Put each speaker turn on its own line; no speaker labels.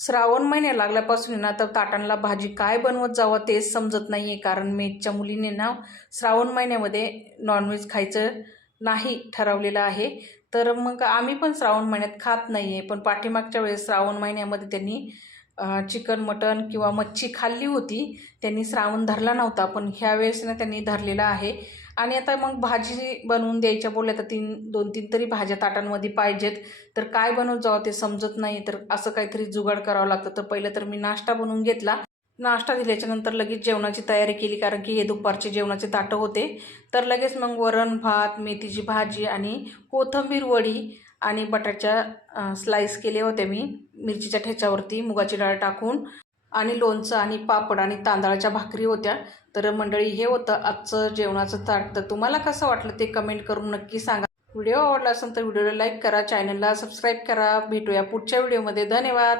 श्रावण महिन्या लागल्यापासून ना तर ताटांना भाजी काय बनवत जावं तेच समजत नाही आहे कारण मेजच्या मुलीने ना श्रावण महिन्यामध्ये नॉनव्हेज खायचं नाही ठरवलेलं आहे. तर मग आम्ही पण श्रावण महिन्यात खात नाही आहे पण पाठीमागच्या वेळेस श्रावण महिन्यामध्ये त्यांनी चिकन मटन किंवा मच्छी खाल्ली होती. त्यांनी श्रावण धरला नव्हता. पण ह्या वेळेस ना त्यांनी धरलेला आहे. आणि आता मग भाजी बनवून द्यायच्या बोलल्या तर तीन दोन तीन तरी भाज्या ताटांमध्ये पाहिजेत. तर काय बनवत जावं ते समजत नाही. तर असं काहीतरी जुगाड करावं लागतं. तर पहिलं तर मी नाश्ता बनवून घेतला. नाश्ता दिल्याच्यानंतर लगेच जेवणाची तयारी केली. कारण की हे दुपारचे जेवणाचे ताटं होते. तर लगेच मग वरण भात मेथीची भाजी आणि कोथिंबीर वडी आणि बटाट्या स्लाईस केले होते मी. मिरचीच्या ठेच्यावरती मुगाची डाळ टाकून. आणि लोणचं आणि पापड आणि तांदळाच्या भाकरी होत्या. तर मंडळी हे होतं आजचं जेवणाचं ताट. तर तुम्हाला कसं वाटलं ते कमेंट करून नक्की सांगा. व्हिडिओ आवडला असेल तर व्हिडिओला लाईक करा चॅनलला सबस्क्राईब करा. भेटूया पुढच्या व्हिडिओमध्ये धन्यवाद!